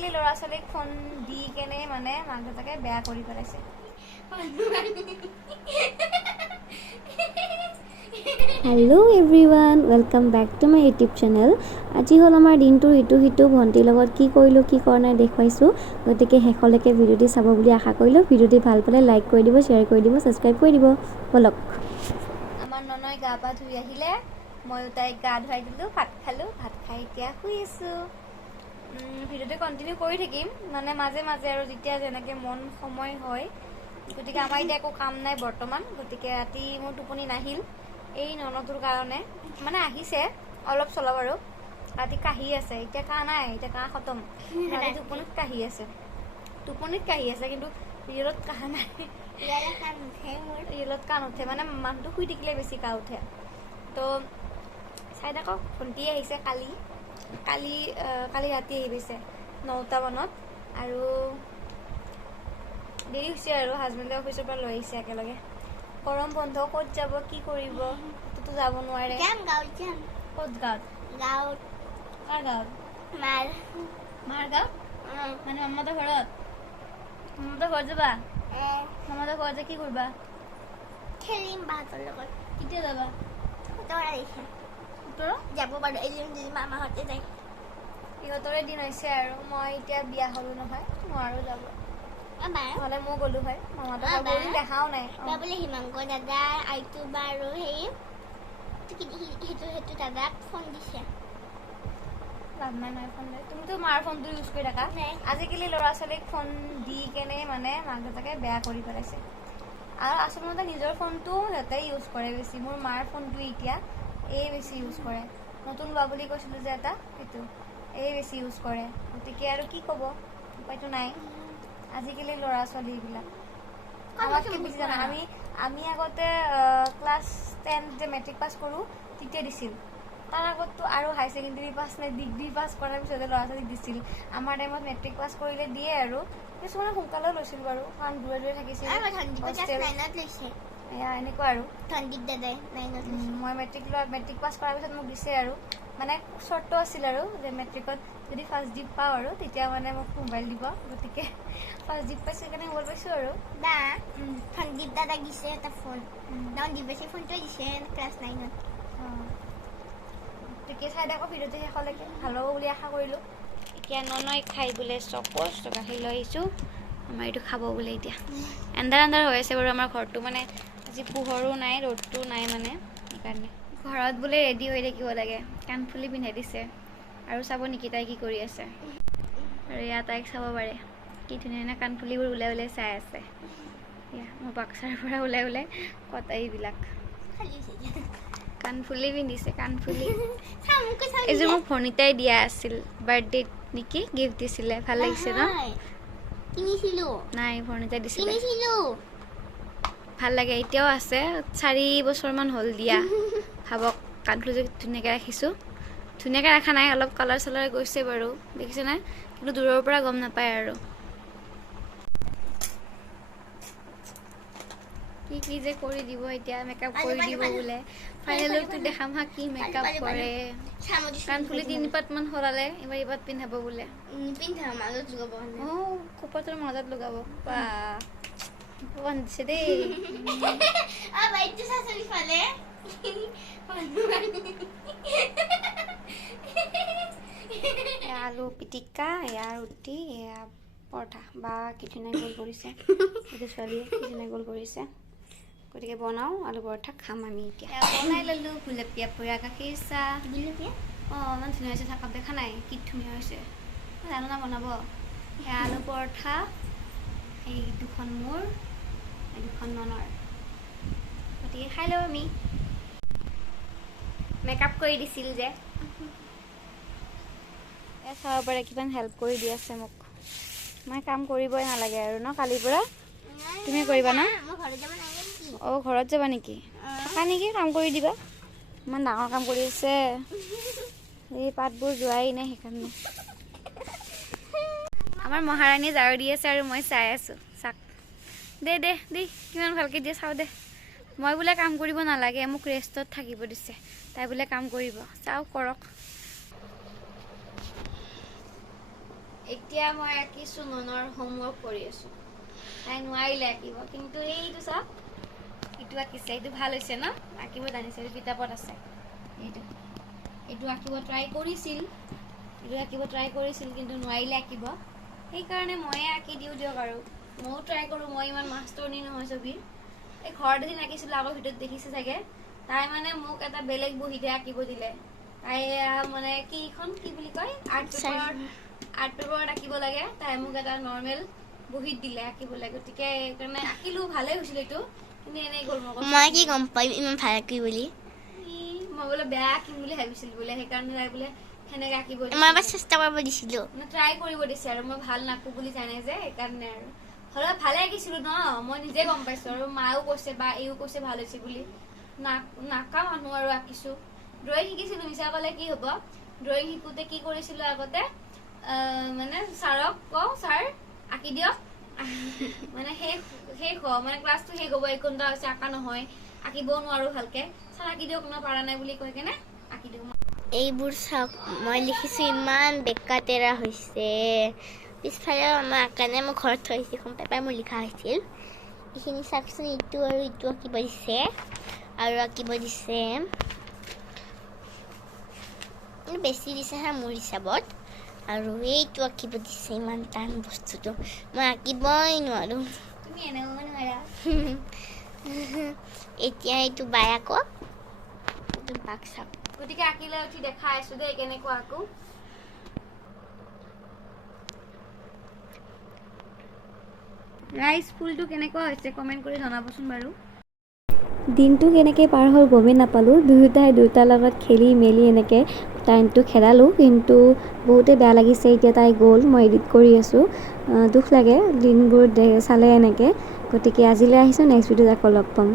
আজিকালি ল'ৰা ছোৱালীক ফোন দি কেনে মানে মাক দেউতাকে বেয়া কৰি পেলাইছে। Hello' everyone, welcome back to my YouTube channel. আজি হ'ল আমাৰ দিনটোৰ ইটো ভণ্টিৰ লগত কি কৰিলোঁ কি কৰা নাই দেখুৱাইছোঁ। গতিকে শেষলৈকে ভিডিঅ'টি চাব বুলি আশা কৰিলোঁ। ভিডিঅ'টি ভাল পালে লাইক কৰি দিব, শ্বেয়াৰ কৰি দিব, ছাবস্ক্ৰাইব কৰি দিব। বলক। আমাৰ ননয় গা পা ধুই আহিলে, ময়ো তাইক গা ধুৱাই দিলোঁ, ভাত খালোঁ, ভাত খাই এতিয়া শুই আছোঁ। ভিডিঅ'টো কণ্টিনিউ কৰি থাকিম, মানে মাজে মাজে আৰু যেতিয়া যেনেকৈ মন সময় হয়। গতিকে আমাৰ এতিয়া একো কাম নাই বৰ্তমান, গতিকে ৰাতি মোৰ টোপনি নাহিল এই ননটোৰ কাৰণে। মানে আহিছে অলপ চলপ আৰু ৰাতি কাহি আছে, এতিয়া কাহ নাই, এতিয়া কাহ খতম। ৰাতি টোপনিত কাহি আছে, কিন্তু ৰিয়েলত কাহ নাই। ৰিয়েলত কাহ নুঠে, মানে মানুহটো শুই থাকিলে বেছি কাহ উঠে। তো চাই থাকক, ভণ্টি আহিছে কালি ৰাতি আহি পাইছে 9টা মানত, আৰু দেৰি হৈছে আৰু হাজবেণ্ডে অফিচৰ পৰা লৈ আহিছে একেলগে। গৰম বন্ধ, ক'ত যাব কি কৰিব, ক'তো যাব নোৱাৰে। ক'ত গাঁৱত? কাৰ গাঁৱত? মাৰ গাঁৱত? মানে মামাহঁতৰ ঘৰত? মামাহঁতৰ ঘৰত যাবা? মামাহঁতৰ ঘৰত যে কি কৰিবা? খেলিম বাহঁতৰ লগত। কেতিয়া যাবা? যাব বাৰু এদিন মামাহঁতে যায়। ইহঁতৰে দিন হৈছে আৰু মই এতিয়া বিয়া হ'লো নহয়, নোৱাৰো যাব। নহ'লে মই গ'লো হয় মামাহঁতৰ ঘৰত, বহুত দিন দেখাও নাই। বোলে হিমাংক দাদা, আইটো বা আৰু সেইটো দাদাক ফোন দিছে। লাভ নাই নহয় ফোন লৈ, তুমিতো মাৰ ফোনটো ইউজ কৰি থাকা। আজিকালি ল'ৰা ছোৱালীক ফোন দি কেনে মানে মাক দেউতাকে বেয়া কৰি পেলাইছে। আৰু আচলতে নিজৰ ফোনটো সিহঁতে ইউজ কৰে বেছি। মোৰ মাৰ ফোনটো এতিয়া বেছি ইউজ কৰে। নতুন লোৱা বুলি কৈছিলোঁ যে এটা, সেইটো বেছি ইউজ কৰে। গতিকে আৰু কি ক'ব, উপায়তো নাই। আজিকালি ল'ৰা ছোৱালী এইবিলাক আমাতকৈ বেছি জানা। আমি আগতে ক্লাছ 10 যে মেট্ৰিক পাছ কৰোঁ তেতিয়া দিছিল। তাৰ আগততো আৰু হায়াৰ ছেকেণ্ডেৰী পাছ নে ডিগ্ৰী পাছ কৰাৰ পিছতে ল'ৰা ছোৱালীক দিছিল। আমাৰ টাইমত মেট্ৰিক পাছ কৰিলে দিয়ে, আৰু কিছুমানে সোনকালেও লৈছিল বাৰু, কাৰণ দূৰে দূৰে থাকিছিল হোষ্টেল। এয়া এনেকুৱা আৰু মই মেট্ৰিক পাছ কৰাৰ পিছত মোক দিছে, আৰু মানে চৰ্ত আছিল আৰু যে মেট্ৰিকত যদি ফাৰ্ষ্ট ডিপ পাওঁ আৰু তেতিয়া মানে মোক মোবাইল দিব। গতিকে ফাৰ্ষ্ট ডিপ পাইছোঁ সেইকাৰণে মোবাইল পাইছোঁ আৰু। সন্দীপ দাদাক দিছে এটা ফোন, দিৱসী ফোনটোৱে দিছে ক্লাছ 9ত। গতিকে চাই থাকক ভিডিঅ'টো শেষলৈকে, ভাল হ'ব বুলি আশা কৰিলোঁ। এতিয়া ননয় খাই বোলে চকোচ, গাখীৰ লৈ আহিছোঁ, আমাৰ এইটো খাব বোলে। এতিয়া আন্ধাৰ হৈ আছে বাৰু আমাৰ ঘৰটো, মানে আজি পোহৰো নাই ৰ'দটো নাই, মানে সেইকাৰণে ঘৰত বোলে ৰেডি হৈ থাকিব লাগে। কাণফুলি পিন্ধাই দিছে, আৰু চাব নেকি তাই কি কৰি আছে। আৰু ইয়াত তাইক চাব পাৰে, কি ধুনীয়া ধুনীয়া কাণফুলিবোৰ ওলাই চাই আছে। মোৰ বাক্সাৰ পৰা ওলাই কটাইবিলাক কাণফুলি পিন্ধিছে, কাণফুলি। এইযোৰ মোক ভনীতাই দিয়া আছিল, বাৰ্থডেত নেকি গিফ্ট দিছিলে, ভাল লাগিছে ন? নাই, ভনীতাই দিছিলে, ভাল লাগে, এতিয়াও আছে। 4 বছৰমান হ'ল দিয়া। ভাবক, কাণফুলি ধুনীয়াকৈ ৰাখিছোঁ। ধুনীয়াকৈ ৰখা নাই, অলপ কালাৰ চালাৰ গৈছে বাৰু, দেখিছে নাই? কিন্তু দূৰৰ পৰা গম নাপায় আৰু কি যে কৰি দিব এতিয়া। মেকআপ কৰি দিব বোলে। ফাইনেল লুকটো দেখাম হা, কি মেকআপ কৰে। কাণফুলি 3 পাতমান সলালে, এইবাৰ ইপাত পিন্ধাব বোলে। খোপাটোৰ মাজত লগাব। বান্ধিছে দেই। আলু পিটিকা, এয়া ৰুটি, এয়া পৰঠা। বা কি ধুনীয়া গোল কৰিছে, এইটো ছোৱালীয়ে কি ধুনীয়া গোল কৰিছে। গতিকে বনাওঁ আলু পৰঠা, খাম আমি এতিয়া। বনাই ল'লোঁ গুলপীয়া পুৰা গাখীৰ চাহ। ইমান ধুনীয়া হৈছে, থাকাত দেখা নাই কি ধুনীয়া হৈছে। জানো না বনাব। এয়া আলু পৰঠা, এই 2খন মোৰ, এই 2খন ননৰ। গতিকে খাই লওঁ আমি। মেকআপ কৰি দিছিল যে, চাব পাৰে কিমান হেল্প কৰি দি আছে মোক। মই কাম কৰিবই নালাগে আৰু ন, কালিৰ পৰা তুমি কৰিবা ন? ঘৰত যাবা নেকি? থাকা নেকি, কাম কৰি দিবা। ইমান ডাঙৰ কাম কৰি আছে, এই পাতবোৰ যোৱাই নাই সেইকাৰণে। আমাৰ মহাৰাণী ঝাৰু দি আছে আৰু মই চাই আছোঁ। চাক দে কিমান ভালকৈ দিয়ে চাওঁ দে। মই বোলে কাম কৰিব নালাগে, মোক ৰেষ্টত থাকিব দিছে। তাই বোলে কাম কৰিব, চাওঁ কৰক। এতিয়া মই আঁকিছোঁ মনৰ হোমৱৰ্ক কৰি আছোঁ তাই নোৱাৰিলে আঁকিব কিন্তু এইটো চাওক এইটো আঁকিছে এইটো ভাল হৈছে ন আঁকিব জানিছে এইটো কিতাপত আছে এইটো আঁকিব ট্ৰাই কৰিছিল কিন্তু নোৱাৰিলে আঁকিব সেইকাৰণে ময়ে আঁকি দিওঁ দিয়ক আৰু ময়ো ট্ৰাই কৰোঁ মই ইমান মাষ্টৰনী নহয় ছবিৰ এই ঘৰত এদিন আঁকিছিলোঁ আগৰ ভিডিঅ'ত দেখিছে চাগে তাই মানে মোক এটা বেলেগ বহীতে আঁকিব দিলে তাই মানে কি বুলি কয় আৰ্ট পেপাৰত আঁকিব লাগে তাই মোক এটা নৰ্মেল বহীত দিলে আঁকিবলৈ গতিকে সেইকাৰণে আঁকিলোঁ ভালেই হৈছিল এইটো কিন্তু এনেই গ'ল মই কি গম পাম ইমান ভাল আঁকি বুলি মই বোলে বেয়া আঁকিম বুলি ভাবিছিলোঁ বোলে সেইকাৰণে তাই বোলে সেনেকৈ আঁকিব মই এবাৰ চেষ্টা কৰিব দিছিলোঁ ট্ৰাই কৰিব দিছে আৰু মই ভাল নাকো বুলি জানে যে সেইকাৰণে আৰু হ'লেও ভালে আঁকিছিলোঁ ন মই নিজে গম পাইছোঁ আৰু মায়েও কৈছে বা এইও কৈছে ভাল হৈছে বুলি নাকা মানুহ আৰু আঁকিছোঁ ড্ৰয়িং শিকিছিলোঁ মিছা ক'লে কি হ'ব ড্ৰয়িং শিকোঁতে কি কৰিছিলোঁ আগতে মানে ছাৰক কওঁ ছাৰ আঁকি দিয়ক মানে শেষ মানে ক্লাছটো শেষ হ'ব 1 ঘণ্টা হৈছে আঁকা নহয় আঁকিবও নোৱাৰোঁ ভালকৈ ছাৰ আঁকি দিয়ক মই পৰা নাই বুলি কৈ কেনে আঁকি দিওঁ এইবোৰ চাওক মই লিখিছোঁ ইমান বেকা তেৰা হৈছে পিছফালে আমাৰ কাৰণে মই ঘৰত থৈ আহিছোঁ এখন পেপাৰ মোৰ লিখা হৈছিল এইখিনি চাওকচোন ইটো আৰু ইটো আঁকিব দিছে আৰু আঁকিব দিছে বেছি দিছে হা মোৰ হিচাপত আৰু এইটো আঁকিব দিছে ইমান টান বস্তুটো মই আঁকিবই নোৱাৰোঁ তুমি এনেও নোৱাৰা এতিয়া এইটো বাই আকৌ এইটো বাক চাওক গতিকে আঁকিলে উঠি দেখাই আছোঁ দেই কেনেকুৱা আঁকো ৰাইচ ফুলটো কেনেকুৱা হৈছে কমেণ্ট কৰি জনাবচোন বাৰু দিনটো কেনেকৈ পাৰ হ'ল গমেই নাপালোঁ দুয়োটাৰ লগত খেলি মেলি এনেকৈ টাইমটো খেলালোঁ কিন্তু বহুতে বেয়া লাগিছে এতিয়া তাই গ'ল মই এডিট কৰি আছোঁ দুখ লাগে দিনবোৰ চালে এনেকৈ গতিকে আজিলৈ আহিছোঁ নেক্সট ভিডিঅ'ত আকৌ লগ পাম